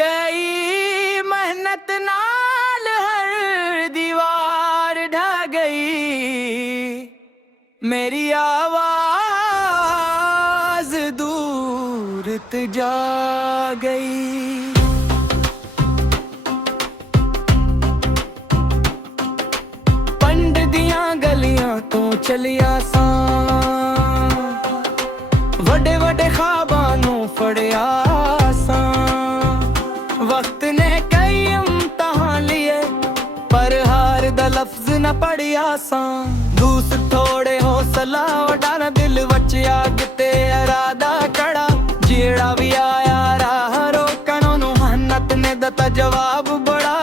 गई मेहनत नाल हर दीवार ढह गई, मेरी आवाज दूर जा गई। पंड दियां गलियां तो चलिया सां, वड्डे वड्डे ख्वाबां नूं फड़िया सां। वक्त ने कई इम्तिहान लिए पर हार दा लफ्ज न पढ़िया सां। दूस थोड़े हौसला डर दिल बचिया किते इरादा कड़ा, जेड़ा भी आया राह रोकण नूं मेहनत ने दिता जवाब बड़ा।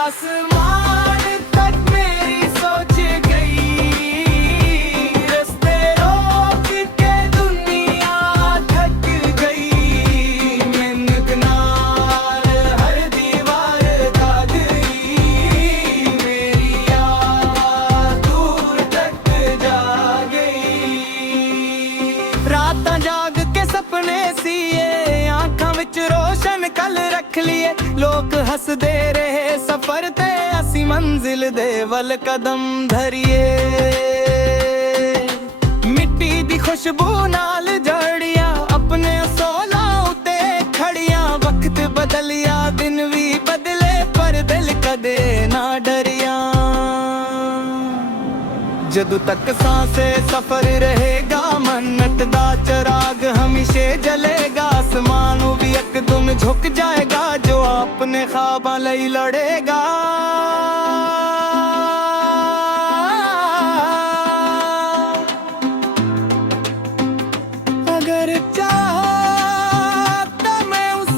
आसमान तक मेरी सोच गई, रस्ते रोक के दुनिया थक गई। मेहनत नाल हर दीवार ढह गई, मेरी आवाज़ दूर तक जा गई। रातां जाग के सपने सीए, आंखां विच रोशन कल रख लिए। लोग हसदे रहे सफर ते, असी मंजिल दे वल कदम धरिए। मिट्टी दी खुशबू नाल जड़िया अपने सोला उते खड़िया। वक्त बदलिया दिन भी बदले पर दिल कदे ना डरिया। जदों तक सांसे सफर रहेगा, मन्नत दा चराग हमेशा जलेगा। आसमान भी एकदम झुक जाएगा, जो अपने ख्वाबां लई लड़ेगा। अगर चाहो तो मैं उस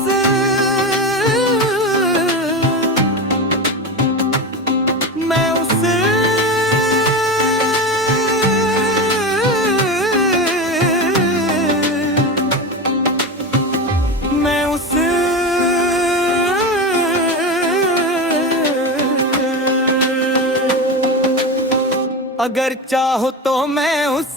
अगर चाहो तो मैं उस